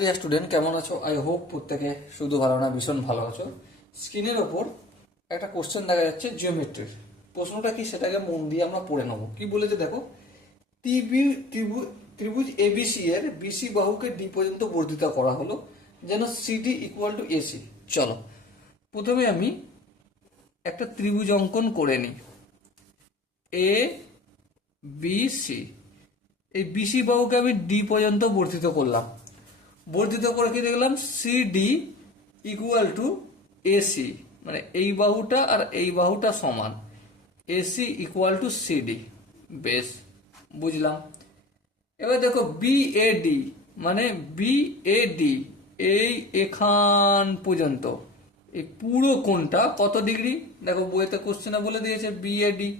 Dear student, কেমন আছো? I hope প্রত্যেকে শুধু ভালো না, ভীষণ ভালো আছো। স্ক্রিনের ওপর একটা কোশ্চেন দেখা যাচ্ছে জিওমেট্রির। প্রশ্নটা কি সেটাকে মন দিয়ে আমরা পড়ে নেবো। কি বলেছে দেখো, ত্রিভুজ এবিসি এর বিসি বাহুকে ডি পর্যন্ত বর্ধিত করা হলো যেন সিডি ইকুয়াল টু এসি। চলো, প্রথমে আমি একটা ত্রিভুজ অঙ্কন করে নিই। এ বি সি, এই বিসি বাহুকে আমি ডি পর্যন্ত বর্ধিত করলাম। বর্ধিত করে কি দেখলাম, সিডি ইকুয়াল টু এসি, মানে এই বাহুটা আর এই বাহুটা সমান, এসি ইকুয়াল টু সিডি। বেশ, বুঝলাম। এবার দেখো বিএডি, মানে বিএডি এই এখান পর্যন্ত এই পুরো কোণটা কত ডিগ্রি? দেখো বইতে কোশ্চেনে বলে দিয়েছে বিএডি,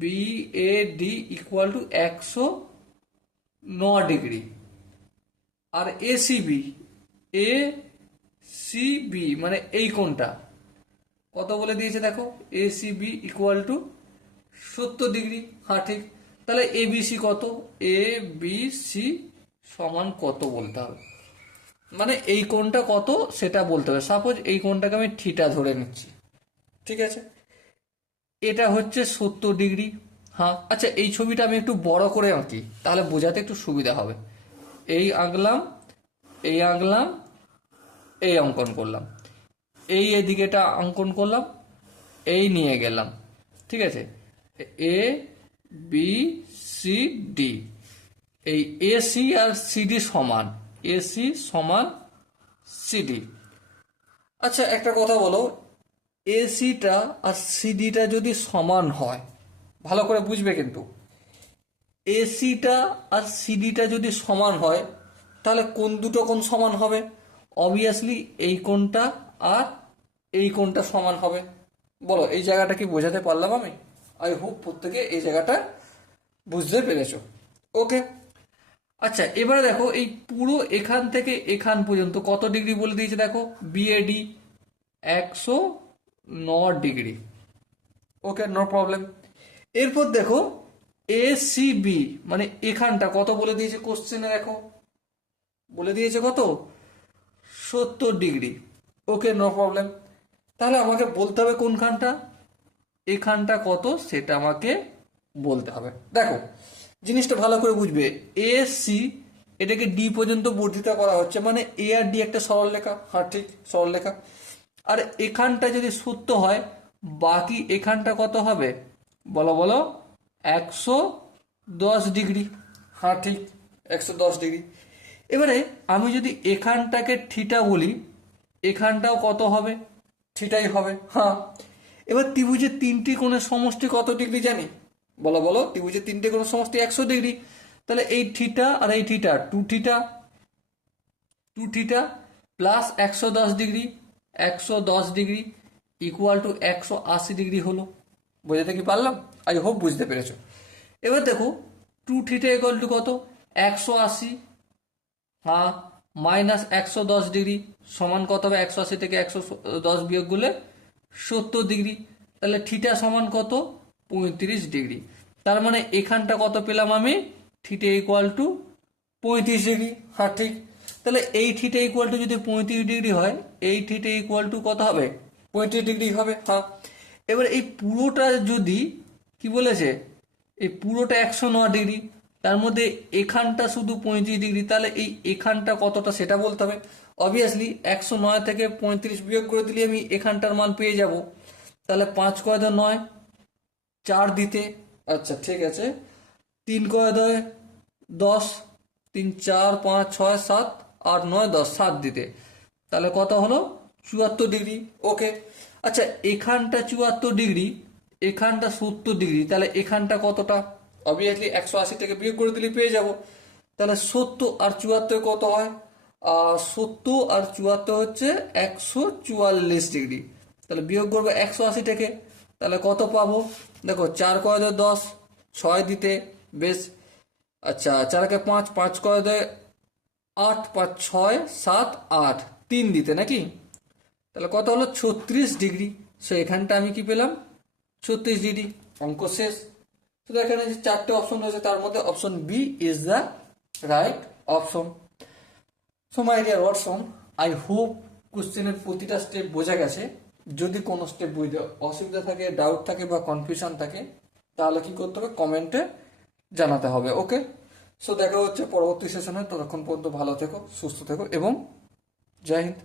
বিএডি ইকুয়াল টু 109 ডিগ্রি। আর এসিবি, এ সিবি মানে এই কোণটা কত বলে দিয়েছে দেখো, এসিবি ইকুয়াল টু 70 ডিগ্রি। হ্যাঁ ঠিক, তাহলে এবিসি কত, এ বি সি সমান কত বলতে হবে, মানে এই কোণটা কত সেটা বলতে হবে। সাপোজ এই কোণটাকে আমি থিটা ধরে নিচ্ছি, ঠিক আছে? এটা হচ্ছে 70 ডিগ্রি। হ্যাঁ আচ্ছা, এই ছবিটা আমি একটু বড় করে আঁকি, তাহলে বোঝাতে একটু সুবিধা হবে। এই আঁকলাম, এই আঁকলাম, এই অঙ্কন করলাম, এই এদিকেটা অঙ্কন করলাম, এই নিয়ে গেলাম, ঠিক আছে? এ বি সি ডি, এই এসি আর সিডি সমান, এসি সমান সিডি। আচ্ছা একটা কথা বলো, এসিটা আর সিডিটা যদি সমান হয়, ভালো করে বুঝবে কিন্তু, এসিটা আর সিডিটা যদি সমান হয় তাহলে কোন দুটো কোণ সমান হবে? অবভিয়াসলি এই কোণটা আর এই কোণটা সমান হবে। বলো এই জায়গাটা কি বোঝাতে পারলাম আমি? আই হোপ প্রত্যেকে এই জায়গাটা বুঝতে পেরেছো। ওকে, আচ্ছা এবারে দেখো এই পুরো এখান থেকে এখান পর্যন্ত কত ডিগ্রি বলে দিয়েছে দেখো, বিএডি 109 ডিগ্রি। ওকে, নো প্রবলেম। এরপর দেখো এসিবি, মানে এখানটা কত বলে দিয়েছে কোশ্চেনে, দেখো বলে দিয়েছে কত, 70 ডিগ্রি। ওকে, নো প্রবলেম। তাহলে আমাকে বলতে হবে কোনখানটা, এখানটা কত সেটা আমাকে বলতে হবে। দেখো জিনিসটা ভালো করে বুঝবে, এ সি এটাকে ডি পর্যন্ত বর্ধিত করা হচ্ছে, মানে এ আর ডি একটা সরলরেখা। হ্যাঁ ঠিক, সরলরেখা। আর এখানটা যদি সত্য হয়, বাকি এখানটা কত হবে বলো বলো, 110 ডিগ্রি। হ্যাঁ ঠিক, 110 ডিগ্রি। এবারে আমি যদি এখানটাকে থিটা বলি, এখানটাও কত হবে, থিটাই হবে। হ্যাঁ, এবার ত্রিভুজের তিনটি কোণের সমষ্টি কত ডিগ্রি জানি? বলো বলো, ত্রিভুজের তিনটে কোণের সমষ্টি 100 ডিগ্রি। তাহলে এই থিটা আর এই theta, two theta plus 110 degree, 110 degree equal to 180 degree হলো। বোঝাতে কি পারলাম? আই হোপ বুঝতে পেরেছো। এবার দেখো টু থিটা ইকুয়াল টু কত, 180, হ্যাঁ, মাইনাস 110 ডিগ্রি সমান কত হবে, 180 থেকে 110 বিয়োগ করলে 70 ডিগ্রি। তাহলে থিটা সমান কত, 35 ডিগ্রি। তার মানে এখানটা কত পেলাম আমি, থিটা ইকুয়াল টু 35 ডিগ্রি। হ্যাঁ ঠিক, তাহলে এই থিটা ইকুয়াল টু যদি 35 ডিগ্রি হয়, এই থিটা ইকুয়াল টু কত হবে, 35 ডিগ্রি হবে। হ্যাঁ, এবার এই পুরোটা যদি কি বলেছে, এই পুরোটা 109 ডিগ্রি, তার মধ্যে এখানটা শুধু 35 ডিগ্রি, তাহলে এই এখানটা কতটা সেটা বলতে হবে। অবভিয়াসলি 109 থেকে 35 বিয়োগ করে দিলে আমি এখানটার মান পেয়ে যাব। তাহলে 5 কয় 9, 4 দিতে, আচ্ছা ঠিক আছে, 3 কয় 10, 3 4 5 6 7 8 9 10, 7 দিতে, তাহলে কত হলো, 74 ডিগ্রি। ওকে, আচ্ছা এখানটা 74 ডিগ্রি, এখানটা 70 ডিগ্রি, তাহলে এখানটা কতটা? অবভিয়াসলি 180 থেকে বিয়োগ করে দিলে পেয়ে যাব। তাহলে 70 আর 74 কত হয়, 70 আর 74 হচ্ছে 144 ডিগ্রি। তাহলে বিয়োগ করবো 180 থেকে, তাহলে কত পাবো দেখো, 4 কয় 10, 6 দিতে, বেশ। আচ্ছা 4 5, 5 কয় 8, 5 6 7 8, 3 দিতে নাকি, তাহলে কত হলো, 36 ডিগ্রি। সো এখানটা আমি কি পেলাম, 36 ডিগ্রি। অঙ্ক শেষ। তো এখানে যে চারটে অপশন রয়েছে তার মধ্যে option B is the right option. So my dear Watson, I hope কোশ্চেনের প্রতিটা স্টেপ বোঝা গেছে। যদি কোনো স্টেপ বুঝতে অসুবিধা থাকে, ডাউট থাকে বা কনফিউশন থাকে, তাহলে কি করতে হবে, কমেন্টে জানাতে হবে। ওকে, সো দেখা হচ্ছে পরবর্তী সেশনে। ততক্ষণ পর্যন্ত ভালো থেকো, সুস্থ থেকো এবং জয় হিন্দ।